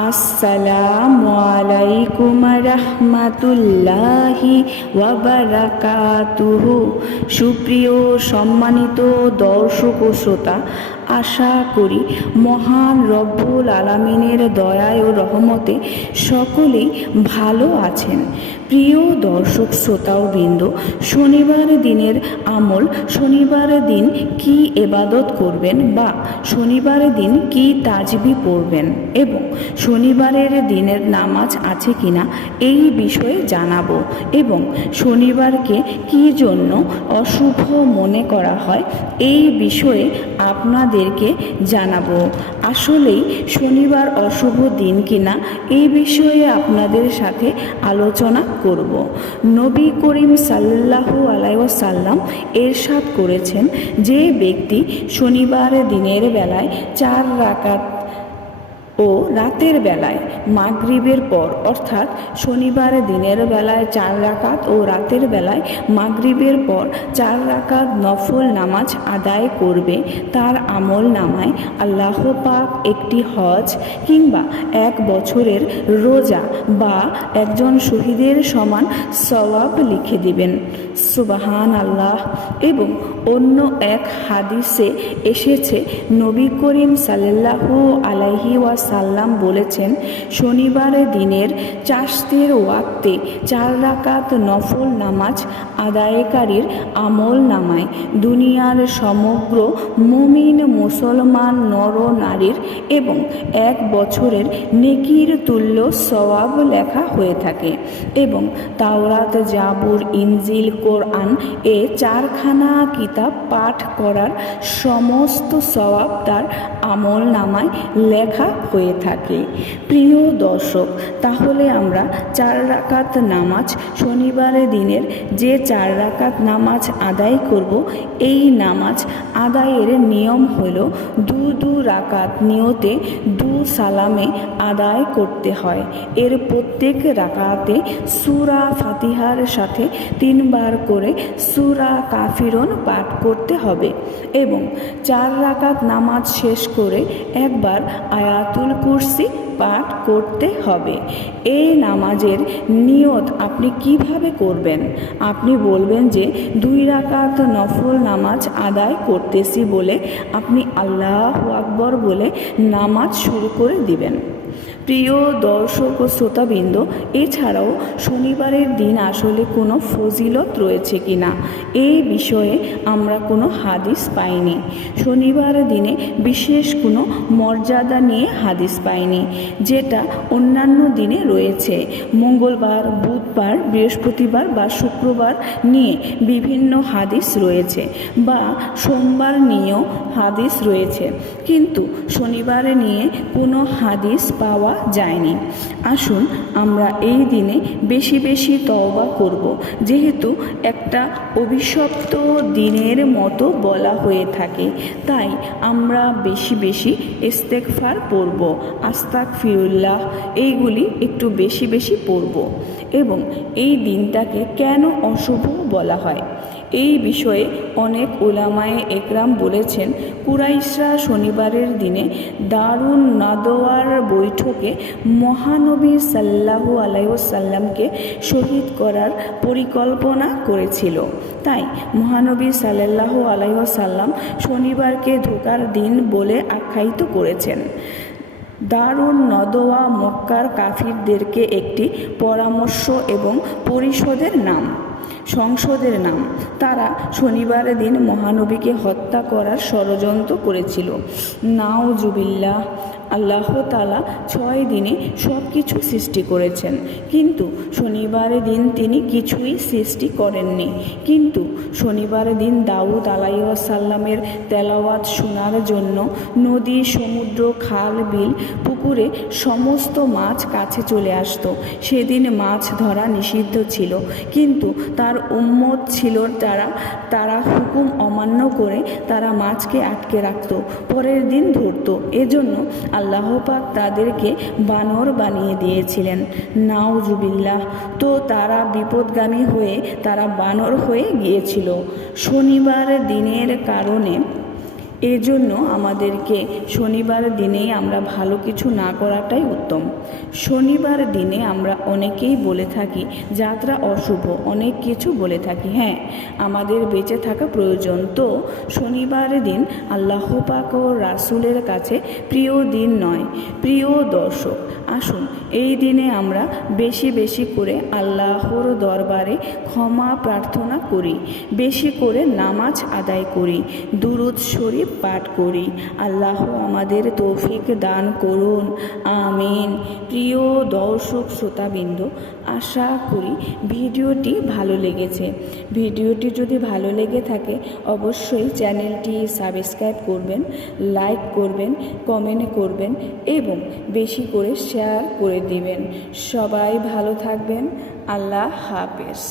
আসসালামু আলাইকুম রহমাতুল্লাহি ওয়াবারাকাতুহু সুপ্রিয় সম্মানিত দর্শক শ্রোতা আশা করি মহান রব্বুল আলামিনের দয়ায় ও রহমতে সকলেই ভালো আছেন। প্রিয় দর্শক, শ্রোতাও, বৃন্দ, শনিবার দিনের আমল, শনিবার দিন কি এবাদত করবেন বা শনিবার দিন কি তাজবি পড়বেন এবং শনিবারের দিনের নামাজ আছে কিনা এই বিষয়ে জানাব এবং শনিবারকে কি জন্য অশুভ মনে করা হয় এই বিষয়ে আপনাদেরকে জানাব। আসলেই শনিবার অশুভ দিন কিনা এই বিষয়ে আপনাদের সাথে আলোচনা করব। নবী করিম সাল্লাহু আলাইসাল্লাম এরশাদ করেছেন যে ব্যক্তি শনিবার দিনের বেলায় চার রাকাত ও রাতের বেলায় মাগরিবের পর, অর্থাৎ শনিবার দিনের বেলায় চার রাকাত ও রাতের বেলায় মাগরিবের পর চার রাকাত নফল নামাজ আদায় করবে তার আমল নামায় আল্লাহ পাক একটি হজ কিংবা এক বছরের রোজা বা একজন শহীদের সমান সওয়াব লিখে দিবেন। সুবাহান আল্লাহ এবং অন্য এক হাদিসে এসেছে, নবী করিম সাল্লাহু আলাইহি ওয়াসাল্লাম বলেছেন, শনিবারের দিনের চাষদের ওয়াক্তে চার রাকাত নফল নামাজ আদায়কারীর আমল নামায় দুনিয়ার সমগ্র মুমিন মুসলমান নর নারীর এবং এক বছরের নেকির তুল্য সওয়াব লেখা হয়ে থাকে এবং তাওরাত, জাবুর, ইনজিল, কোরআন এ চারখানা কিতাব পাঠ করার সমস্ত সওয়াব তার আমল নামায় লেখা হয়ে থাকে। প্রিয় দর্শক, তাহলে আমরা চার রাকাত নামাজ শনিবারের দিনের যে চার রাকাত নামাজ আদায় করব, এই নামাজ আদায়ের নিয়ম হল দু দু রাকাত নিয়তে দু সালামে আদায় করতে হয়। এর প্রত্যেক রাকাতে সুরা ফাতিহার সাথে তিনবার করে সুরা কাফিরন পাঠ করতে হবে এবং চার রাকাত নামাজ শেষ করে একবার আয়াতুল কুরসি পাঠ করতে হবে। এই নামাজের নিয়ত আপনি কীভাবে করবেন? আপনি বলবেন যে, দুই রাকাত নফল নামাজ আদায় করতেছি বলে আপনি আল্লাহ আকবর বলে নামাজ শুরু করে দিবেন। প্রিয় দর্শক ও শ্রোতাবৃন্দ, এছাড়াও শনিবারের দিন আসলে কোনো ফজিলত রয়েছে কি না এই বিষয়ে আমরা কোনো হাদিস পাইনি। শনিবার দিনে বিশেষ কোনো মর্যাদা নিয়ে হাদিস পাইনি, যেটা অন্যান্য দিনে রয়েছে। মঙ্গলবার, বুধবার, বৃহস্পতিবার বা শুক্রবার নিয়ে বিভিন্ন হাদিস রয়েছে বা সোমবার নিয়েও হাদিস রয়েছে। কিন্তু শনিবারে নিয়ে কোনো হাদিস পাওয়া যায়নি। আসুন আমরা এই দিনে বেশি বেশি তওবা করব। যেহেতু একটা অভিশপ্ত দিনের মতো বলা হয়ে থাকে, তাই আমরা বেশি বেশি ইস্তেকফার পড়ব। আস্তাক ফিরুল্লাহ এইগুলি একটু বেশি বেশি পড়ব। এবং এই দিনটাকে কেন অশুভ বলা হয়? এই বিষয়ে অনেক ওলামায়ে একরাম বলেছেন, কুরাইশরা শনিবারের দিনে দারুণ নাদোয়ার বৈঠকে মহানবী সাল্লাহু আলাইসাল্লামকে শহীদ করার পরিকল্পনা করেছিল। তাই মহানবী সাল্লাহু আলাইসাল্লাম শনিবারকে ধোকার দিন বলে আখ্যায়িত করেছেন। দারুণ নদোয়া মক্কার কাফিরদেরকে একটি পরামর্শ এবং পরিষদের নাম, সংসদের নাম। তারা শনিবারের দিন মহানবীকে হত্যা করার ষড়যন্ত্র করেছিল। নাও জুবিল্লাহ আল্লাহ তালা ছয় দিনে সব কিছু সৃষ্টি করেছেন। কিন্তু শনিবারের দিন তিনি কিছুই সৃষ্টি করেননি। কিন্তু শনিবারের দিন দাউদ আলাইসাল্লামের তেলাওয়াত শোনার জন্য নদী, সমুদ্র, খাল, বিল, পুকুরে সমস্ত মাছ কাছে চলে আসতো। সেদিন মাছ ধরা নিষিদ্ধ ছিল। কিন্তু তার উম্মত ছিল যারা, তারা হুকুম অমান্য করে তারা মাছকে আটকে রাখত, পরের দিন ধরতো। এজন্য আল্লাহ পাক তাদেরকে বানর বানিয়ে দিয়েছিলেন। নাওজুবিল্লাহ তো তারা বিপদগামী হয়ে তারা বানর হয়ে গিয়েছিল। শনিবার দিনের কারণে এজন্য আমাদেরকে শনিবার দিনেই আমরা ভালো কিছু না করাটাই উত্তম। শনিবার দিনে আমরা অনেকেই বলে থাকি, যাত্রা অশুভ অনেক কিছু বলে থাকি। হ্যাঁ আমাদের বেঁচে থাকা প্রয়োজন। তো শনিবার দিন আল্লাহ পাক ও রাসুলের কাছে প্রিয় দিন নয়, প্রিয় দর্শক। আসুন, এই দিনে আমরা বেশি বেশি করে আল্লাহর দরবারে ক্ষমা প্রার্থনা করি, বেশি করে নামাজ আদায় করি, দুরুদ শরীফ পাঠ করি। আল্লাহ আমাদের তৌফিক দান করুন। আমিন। প্রিয় দর্শক শ্রোতাবৃন্দ, আশা করি ভিডিওটি ভালো লেগেছে। ভিডিওটি যদি ভালো লেগে থাকে, অবশ্যই চ্যানেলটি সাবস্ক্রাইব করবেন, লাইক করবেন, কমেন্ট করবেন এবং বেশি করে শেয়ার করে দিবেন। সবাই ভালো থাকবেন। আল্লাহ হাফেজ।